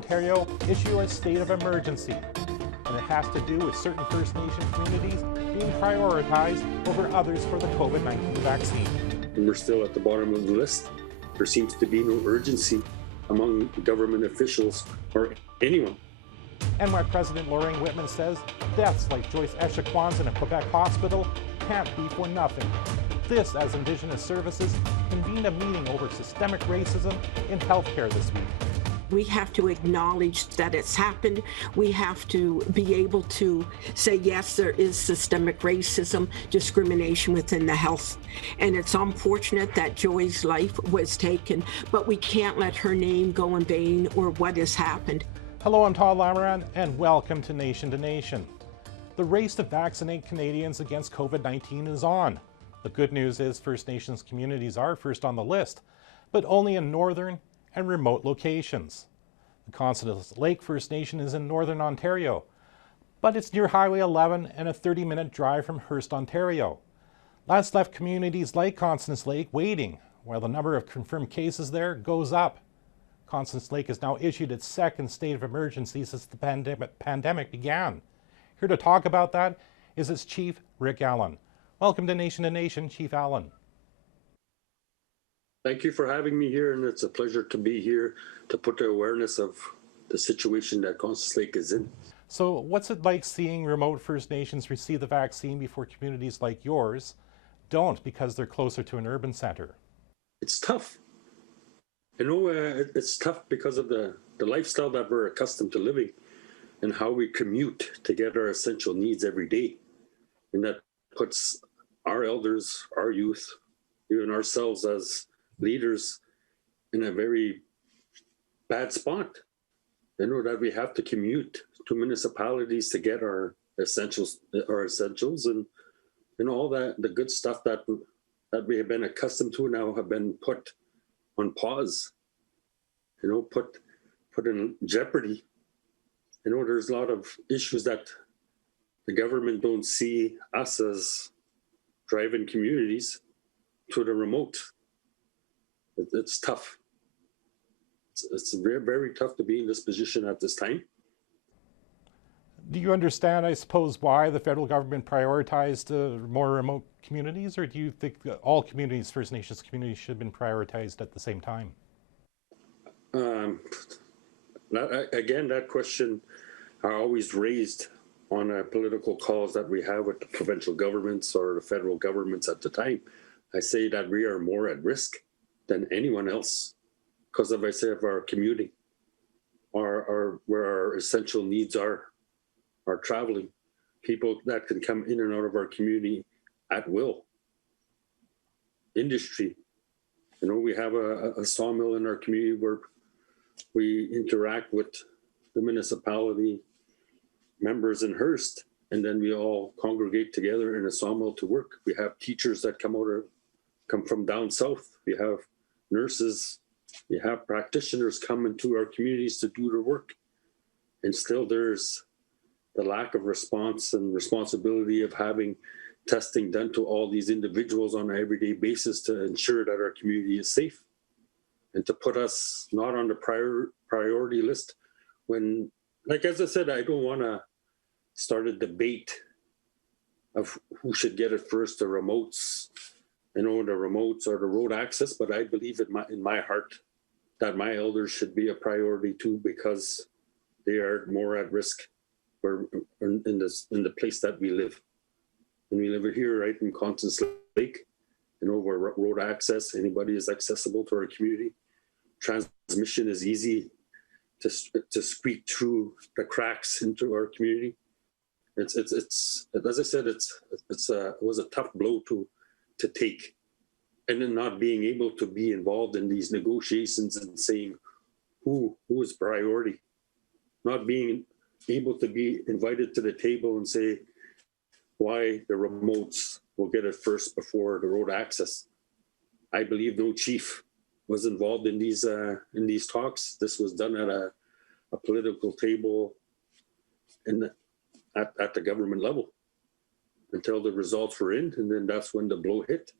Ontario issue a state of emergency, and it has to do with certain First Nation communities being prioritized over others for the COVID-19 vaccine. And we're still at the bottom of the list. There seems to be no urgency among government officials or anyone. And why President Lorraine Whitman says deaths like Joyce Echaquan's in a Quebec hospital can't be for nothing. This as Indigenous Services convened a meeting over systemic racism in healthcare this week. We have to acknowledge that it's happened. We have to be able to say, yes, there is systemic racism, discrimination within the health. And it's unfortunate that Joy's life was taken, but we can't let her name go in vain or what has happened. Hello, I'm Todd Lamaran, and welcome to Nation to Nation. The race to vaccinate Canadians against COVID-19 is on. The good news is First Nations communities are first on the list, but only in northern and remote locations. The Constance Lake First Nation is in northern Ontario, but it's near Highway 11 and a 30-minute drive from Hearst, Ontario. That's left communities like Constance Lake waiting while the number of confirmed cases there goes up. Constance Lake has now issued its second state of emergency since the pandemic began. Here to talk about that is its Chief, Rick Allen. Welcome to Nation, Chief Allen. Thank you for having me here, and it's a pleasure to be here to put the awareness of the situation that Constance Lake is in. So what's it like seeing remote First Nations receive the vaccine before communities like yours don't because they're closer to an urban center? It's tough. You know, it's tough because of the lifestyle that we're accustomed to living and how we commute to get our essential needs every day. And that puts our elders, our youth, even ourselves as leaders in a very bad spot. You know, that we have to commute to municipalities to get our essentials and all that, the good stuff that we have been accustomed to now have been put on pause, you know, put in jeopardy. You know, there's a lot of issues that the government don't see us as driving communities to the remote. It's tough. It's very, very tough to be in this position at this time. Do you understand, I suppose, why the federal government prioritized more remote communities, or do you think that all communities, First Nations communities, should have been prioritized at the same time? Again, that question are always raised on political calls that we have with the provincial governments or the federal governments at the time. I say that we are more at risk than anyone else because of, I say, of our commuting, where our essential needs are traveling, people that can come in and out of our community at will. Industry, you know, we have a sawmill in our community where we interact with the municipality members in Hearst, and then we all congregate together in a sawmill to work. We have teachers that come from down south. We have nurses. We have practitioners come into our communities to do their work. And still there's the lack of response and responsibility of having testing done to all these individuals on an everyday basis to ensure that our community is safe, and to put us not on the priority list when, like as I said, I don't want to start a debate of who should get it first, the remotes, you know, the remotes or the road access, but I believe in my heart that my elders should be a priority too, because they are more at risk in the place that we live. And we live here right in Constance Lake, you know, where road access, anybody is accessible to our community. Transmission is easy to squeak through the cracks into our community. It's as I said, it was a tough blow to take, and then not being able to be involved in these negotiations and saying who is priority, not being able to be invited to the table and say why the remotes will get it first before the road access. I believe no chief was involved in these talks. This was done at a political table at the government level until the results were in, and then that's when the blow hit.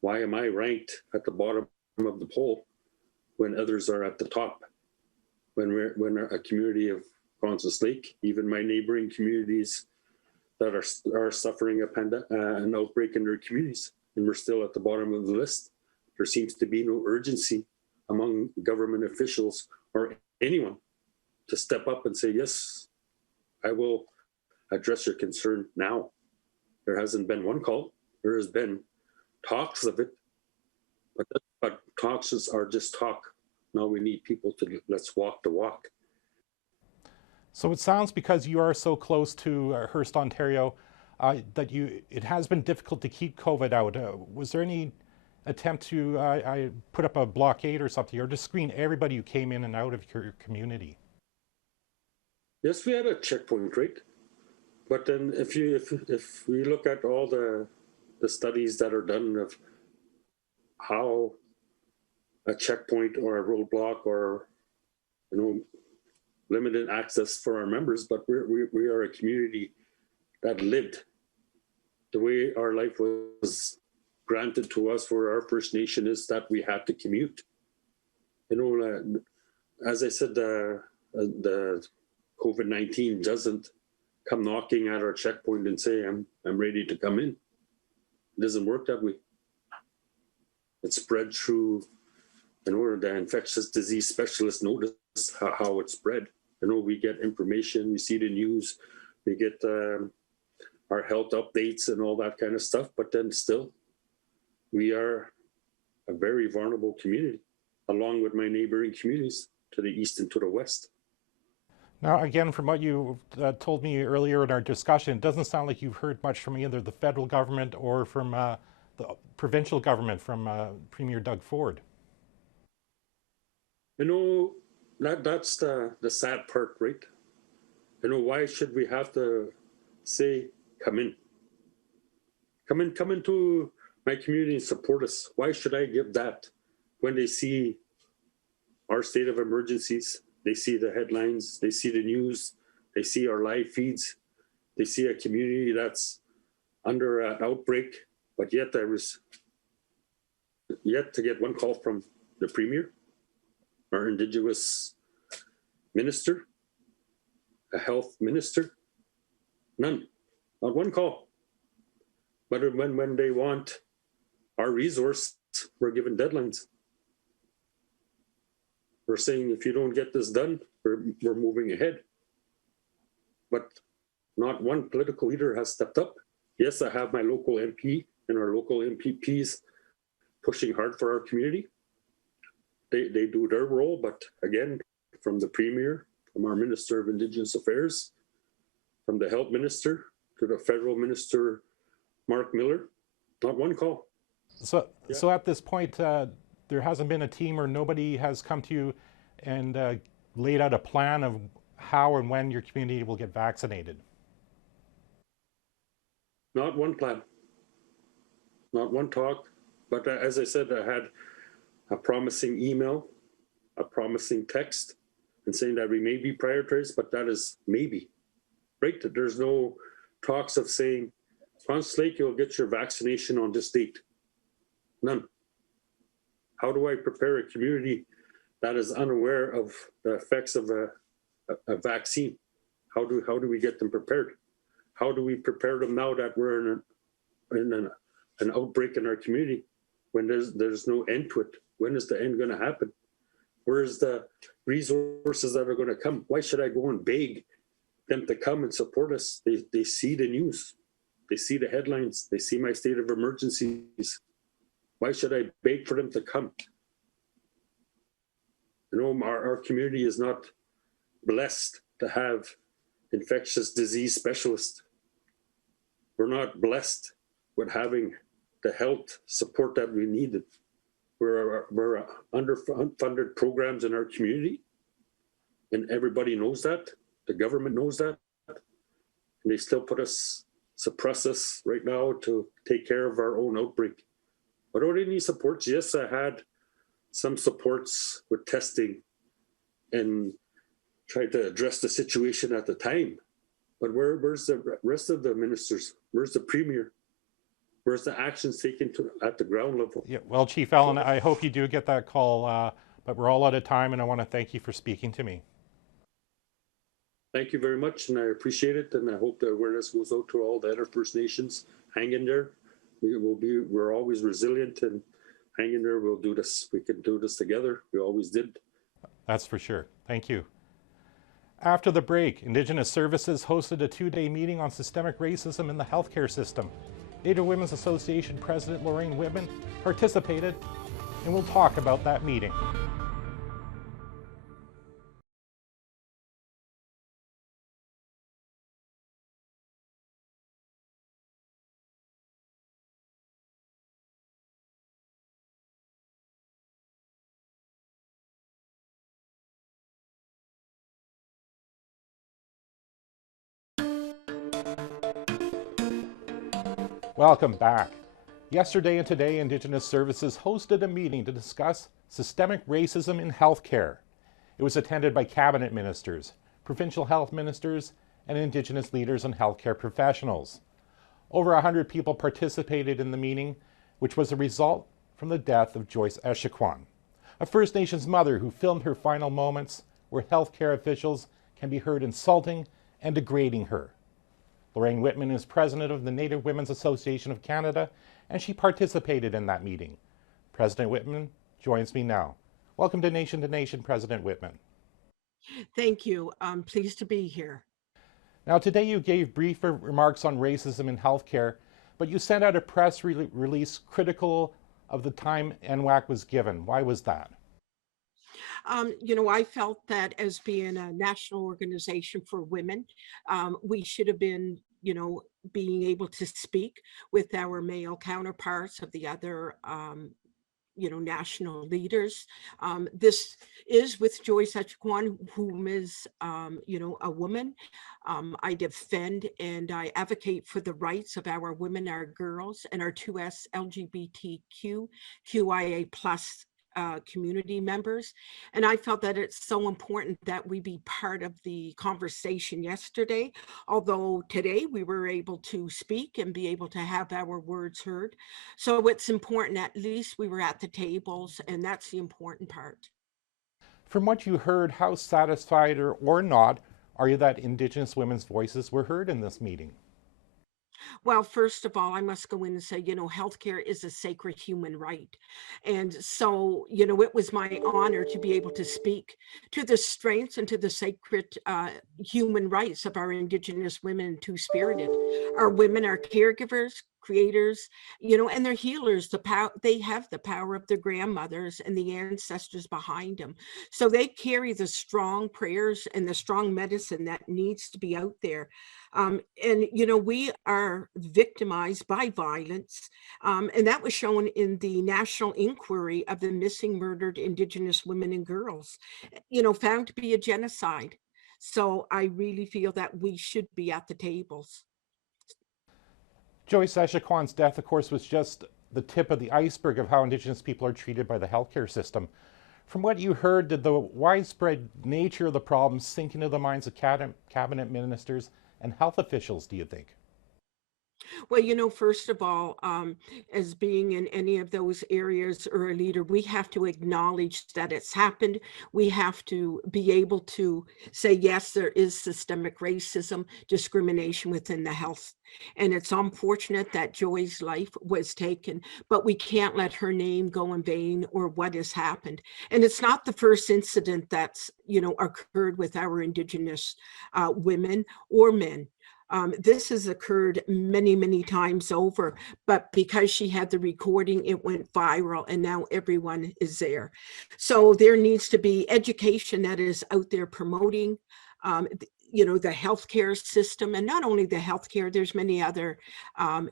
Why am I ranked at the bottom of the poll when others are at the top? when a community of Constance Lake, even my neighboring communities that are suffering an outbreak in their communities, and we're still at the bottom of the list. There seems to be no urgency among government officials or anyone to step up and say, yes, I will address your concern now. There hasn't been one call. There has been talks of it, but talks are just talk. Now we need people to let's walk the walk. So it sounds, because you are so close to Hearst, Ontario, that it has been difficult to keep COVID out. Was there any attempt to put up a blockade or something, or to screen everybody who came in and out of your community? Yes, we had a checkpoint, right? But then if we look at all the studies that are done of how a checkpoint or a roadblock or limited access for our members, but we are a community that lived the way our life was granted to us for our First Nation, is that we had to commute. As I said, the COVID-19 doesn't come knocking at our checkpoint and say, I'm ready to come in. It doesn't work that way. It's spread through, the infectious disease specialists notice how it's spread. We get information, we see the news, we get our health updates and all that kind of stuff, but then still, we are a very vulnerable community, along with my neighboring communities to the east and to the west. Now, again, from what you told me earlier in our discussion, it doesn't sound like you've heard much from either the federal government or from the provincial government, from Premier Doug Ford. That's the sad part, right? Why should we have to say, come into my community and support us? Why should I give that when they see our state of emergencies? They see the headlines, they see the news, they see our live feeds, they see a community that's under an outbreak, but yet there was yet to get one call from the Premier, our Indigenous minister, a health minister. None, not one call. But when they want our resource, we're given deadlines. We're saying, if you don't get this done, we're moving ahead. But not one political leader has stepped up. Yes, I have my local MP and our local MPPs pushing hard for our community. They do their role, but again, from the Premier, from our Minister of Indigenous Affairs, from the Health Minister to the Federal Minister, Mark Miller, not one call. So at this point, there hasn't been a team, or nobody has come to you and laid out a plan of how and when your community will get vaccinated? Not one plan, not one talk. But as I said, I had a promising email, a promising text, and saying that we may be prioritized, but that is maybe, right? There's no talks of saying, Constance Lake, you'll get your vaccination on this date. None. How do I prepare a community that is unaware of the effects of a vaccine? How do we get them prepared? How do we prepare them now that we're in an outbreak in our community, when there's no end to it? When is the end going to happen? Where's the resources that are going to come? Why should I go and beg them to come and support us? They see the news, they see the headlines, they see my state of emergencies. Why should I beg for them to come? Our community is not blessed to have infectious disease specialists. We're not blessed with having the health support that we needed. We're underfunded programs in our community, and everybody knows that. The government knows that, and they still suppress us right now to take care of our own outbreak. Without any supports, yes, I had some supports with testing and tried to address the situation at the time. But where's the rest of the ministers? Where's the Premier? Where's the actions taken at the ground level? Yeah, well, Chief Allen, I hope you do get that call but we're all out of time, and I want to thank you for speaking to me. Thank you very much, and I appreciate it, and I hope the awareness goes out to all the other First Nations. Hang in there. We're always resilient, and hang in there. We'll do this. We can do this together. We always did. That's for sure. Thank you. After the break, Indigenous Services hosted a 2-day meeting on systemic racism in the healthcare system. Native Women's Association President Lorraine Whitman participated, and we'll talk about that meeting. Welcome back. Yesterday and today, Indigenous Services hosted a meeting to discuss systemic racism in healthcare. It was attended by cabinet ministers, provincial health ministers, and Indigenous leaders and healthcare professionals. Over 100 people participated in the meeting, which was a result from the death of Joyce Echequan, a First Nations mother who filmed her final moments where healthcare officials can be heard insulting and degrading her. Lorraine Whitman is president of the Native Women's Association of Canada, and she participated in that meeting. President Whitman joins me now. Welcome to Nation, President Whitman. Thank you. I'm pleased to be here. Now, today you gave brief remarks on racism in healthcare, but you sent out a press release critical of the time NWAC was given. Why was that? I felt that as being a national organization for women, we should have been, being able to speak with our male counterparts of the other, national leaders. This is with Joyce Echequan, whom is, a woman. I defend and I advocate for the rights of our women, our girls, and our 2S LGBTQ, QIA plus community members. And I felt that it's so important that we be part of the conversation yesterday, although today we were able to speak and be able to have our words heard. So it's important, at least we were at the tables, and that's the important part. From what you heard, how satisfied or not are you that Indigenous women's voices were heard in this meeting? Well, first of all, I must go in and say, healthcare is a sacred human right. And so, it was my honor to be able to speak to the strengths and to the sacred human rights of our Indigenous women, two-spirited. Our women are caregivers, creators, and they're healers. They have the power of their grandmothers and the ancestors behind them. So they carry the strong prayers and the strong medicine that needs to be out there. And we are victimized by violence, and that was shown in the national inquiry of the missing, murdered Indigenous women and girls, found to be a genocide. So I really feel that we should be at the tables. Joyce Echequan's death, of course, was just the tip of the iceberg of how Indigenous people are treated by the healthcare system. From what you heard, did the widespread nature of the problem sink into the minds of cabinet ministers and health officials, do you think? Well, first of all, as being in any of those areas or a leader, we have to acknowledge that it's happened. We have to be able to say, yes, there is systemic racism, discrimination within the health. And it's unfortunate that Joy's life was taken, but we can't let her name go in vain or what has happened. And it's not the first incident that's, occurred with our Indigenous women or men. This has occurred many, many times over, but because she had the recording, it went viral and now everyone is there. So there needs to be education that is out there promoting, the healthcare system, and not only the healthcare, there's many other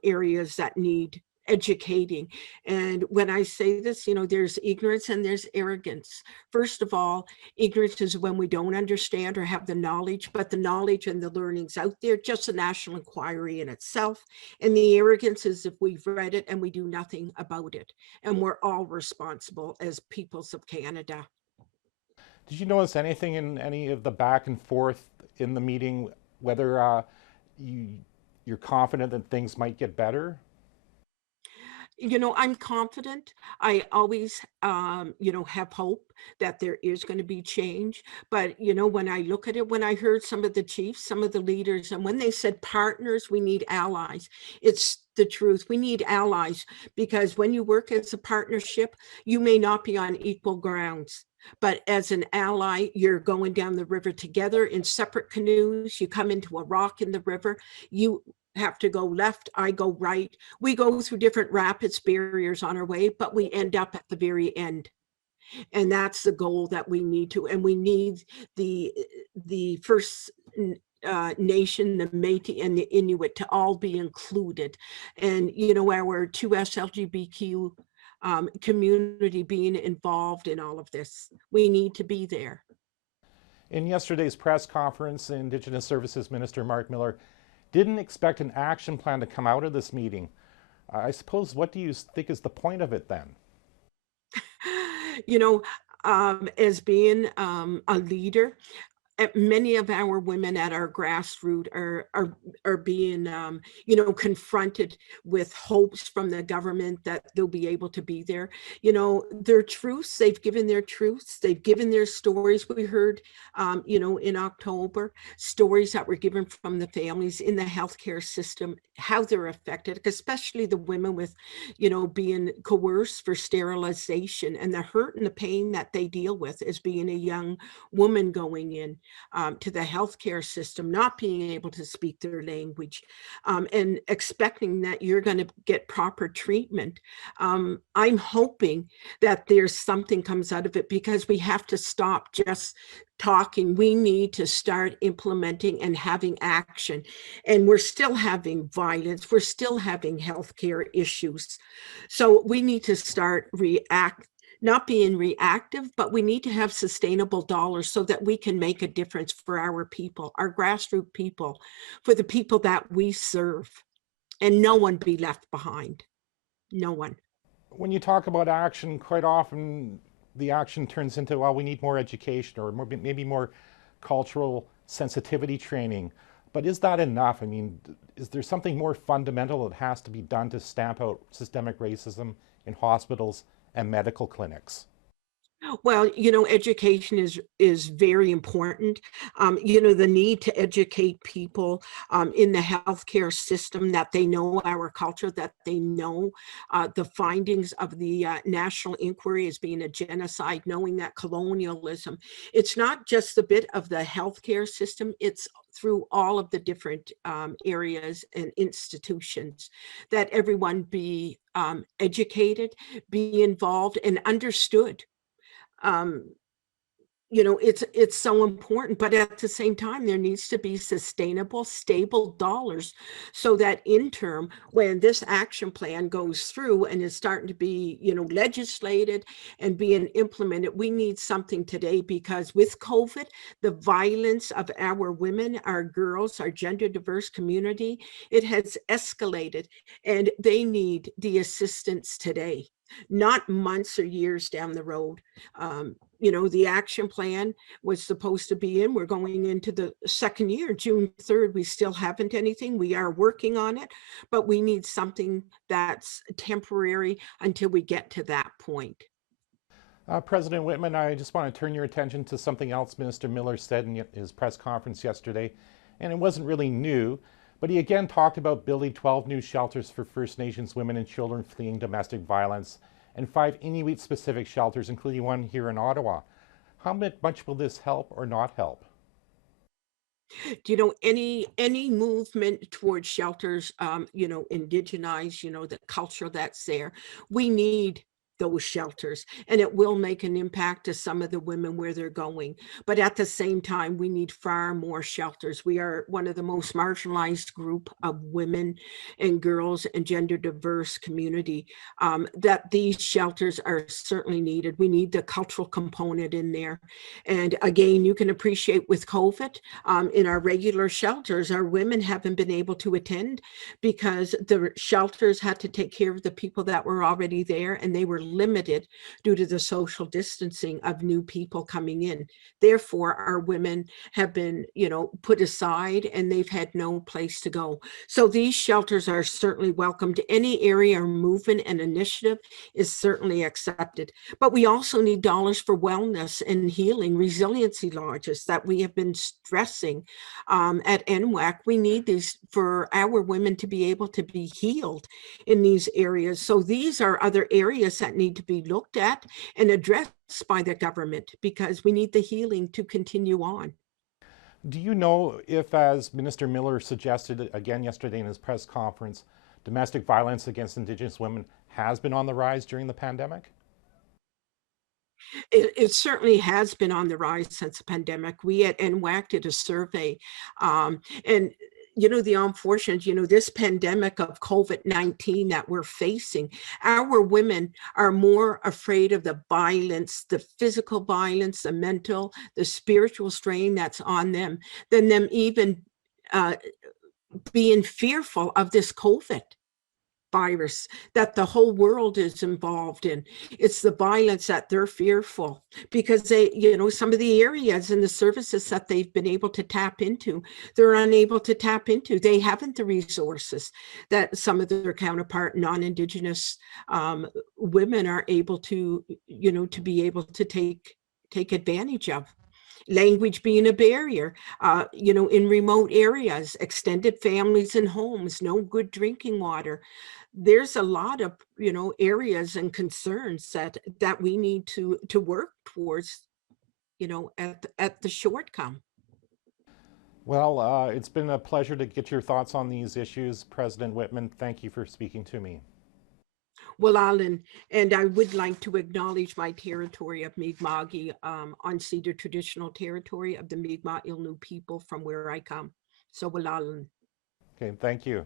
areas that need educating. And when I say this, there's ignorance and there's arrogance. First of all, ignorance is when we don't understand or have the knowledge, but the knowledge and the learning's out there, just a national inquiry in itself. And the arrogance is if we've read it and we do nothing about it. And we're all responsible as peoples of Canada. Did you notice anything in any of the back and forth in the meeting, whether you're confident that things might get better? I'm confident. I always, have hope that there is going to be change. But, when I look at it, when I heard some of the chiefs, some of the leaders, and when they said partners, we need allies, it's the truth. We need allies because when you work as a partnership, you may not be on equal grounds. But as an ally, you're going down the river together in separate canoes. You come into a rock in the river. You have to go left, I go right. We go through different rapids, barriers on our way, but we end up at the very end. And that's the goal that we need to, and we need the first nation, the Métis and the Inuit to all be included. And, our 2S LGBTQ community being involved in all of this. We need to be there. In yesterday's press conference, Indigenous Services Minister Mark Miller didn't expect an action plan to come out of this meeting. I suppose, what do you think is the point of it then? you know, as being a leader, many of our women at our grassroots are being confronted with hopes from the government that they'll be able to be there. Their truths, they've given their truths, they've given their stories. We heard in October, stories that were given from the families in the healthcare system, how they're affected, especially the women with being coerced for sterilization, and the hurt and the pain that they deal with as being a young woman going in to the healthcare system, not being able to speak their language, and expecting that you're going to get proper treatment. I'm hoping that there's something comes out of it, because we have to stop just talking. We need to start implementing and having action. And we're still having violence. We're still having healthcare issues. So we need to start not being reactive, but we need to have sustainable dollars so that we can make a difference for our people, our grassroots people, for the people that we serve, and no one be left behind. No one. When you talk about action, quite often the action turns into, well, we need more education or maybe more cultural sensitivity training. But is that enough? I mean, is there something more fundamental that has to be done to stamp out systemic racism in hospitals and medical clinics? Well, education is very important. The need to educate people in the healthcare system, that they know our culture, that they know the findings of the national inquiry as being a genocide, knowing that colonialism, it's not just the bit of the healthcare system, it's through all of the different areas and institutions, that everyone be educated, be involved, and understood. um, it's so important, but at the same time, there needs to be sustainable, stable dollars, so that in term, when this action plan goes through and is starting to be, legislated and being implemented, we need something today, because with COVID, the violence of our women, our girls, our gender diverse community, it has escalated, and they need the assistance today, not months or years down the road. The action plan was supposed to be in. We're going into the second year, June 3rd. We still haven't anything. We are working on it, but we need something that's temporary until we get to that point. President Whitman, I just want to turn your attention to something else Minister Miller said in his press conference yesterday, and it wasn't really new, but he again talked about building 12 new shelters for First Nations women and children fleeing domestic violence, and 5 Inuit-specific shelters, including one here in Ottawa. How much will this help or not help? Any movement towards shelters, indigenize, the culture that's there, we need those shelters, and it will make an impact to some of the women where they're going. But at the same time, we need far more shelters. We are one of the most marginalized group of women and girls and gender diverse community, that these shelters are certainly needed. We need the cultural component in there. And again, you can appreciate with COVID, in our regular shelters, our women haven't been able to attend because the shelters had to take care of the people that were already there, and they were limited due to the social distancing of new people coming in. Therefore, our women have been, put aside and they've had no place to go. So these shelters are certainly welcomed. Any area or movement and initiative is certainly accepted. But we also need dollars for wellness and healing, resiliency lodges that we have been stressing at NWAC. We need these for our women to be able to be healed in these areas. So these are other areas that need to be looked at and addressed by the government, because we need the healing to continue on. Do you know if, as Minister Miller suggested again yesterday in his press conference, domestic violence against Indigenous women has been on the rise during the pandemic? It certainly has been on the rise since the pandemic. We at NWAC did a survey, and the unfortunate, this pandemic of COVID-19 that we're facing, our women are more afraid of the violence, the physical violence, the mental, the spiritual strain that's on them, than them even being fearful of this COVID virus that the whole world is involved in. It's the violence that they're fearful, because they, some of the areas and the services that they've been able to tap into, they're unable to tap into. They haven't the resources that some of their counterpart non-Indigenous women are able to, to be able to take advantage of. Language being a barrier, in remote areas, extended families and homes, no good drinking water. There's a lot of, areas and concerns that we need to work towards, at the shortcome. Well, it's been a pleasure to get your thoughts on these issues. President Whitman, thank you for speaking to me. Well, Alan, and I would like to acknowledge my territory of Mi'kma'ki, on Cedar traditional territory of the Mi'kmaq Ilnu people from where I come. So, well, Alan. Okay, thank you.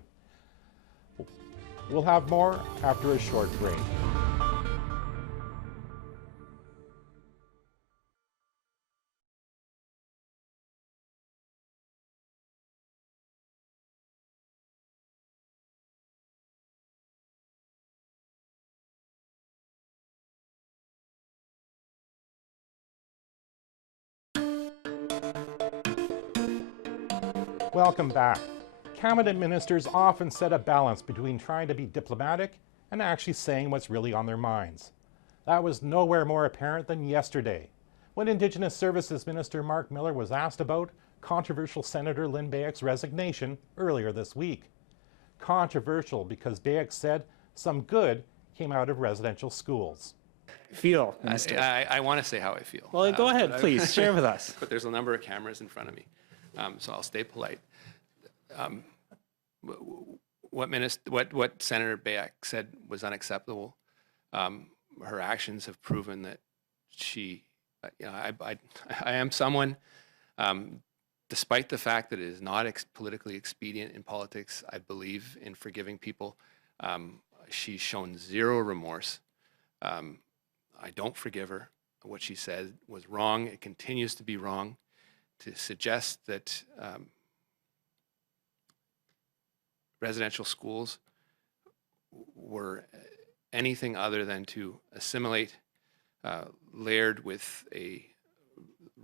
We'll have more after a short break. Welcome back. Cabinet ministers often set a balance between trying to be diplomatic and actually saying what's really on their minds. That was nowhere more apparent than yesterday, when Indigenous Services Minister Mark Miller was asked about controversial Senator Lynn Bayek's resignation earlier this week. Controversial because Bayek said some good came out of residential schools. Feel, Minister? I want to say how I feel. Well, go ahead, please, share with us. But there's a number of cameras in front of me, so I'll stay polite. What Senator Bayek said was unacceptable. Her actions have proven that she, I am someone, despite the fact that it is not politically expedient in politics, I believe in forgiving people. She's shown zero remorse. I don't forgive her. What she said was wrong. It continues to be wrong. To suggest that residential schools were anything other than to assimilate, layered with a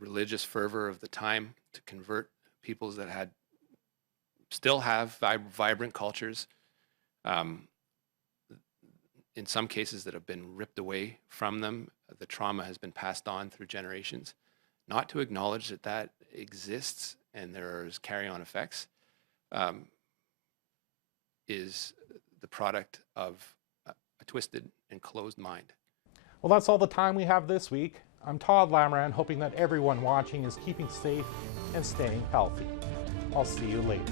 religious fervor of the time to convert peoples that still have vibrant cultures, in some cases that have been ripped away from them. The trauma has been passed on through generations. Not to acknowledge that that exists and there's carry-on effects is the product of a twisted and closed mind. Well, that's all the time we have this week. I'm Todd Lamran, hoping that everyone watching is keeping safe and staying healthy. I'll see you later.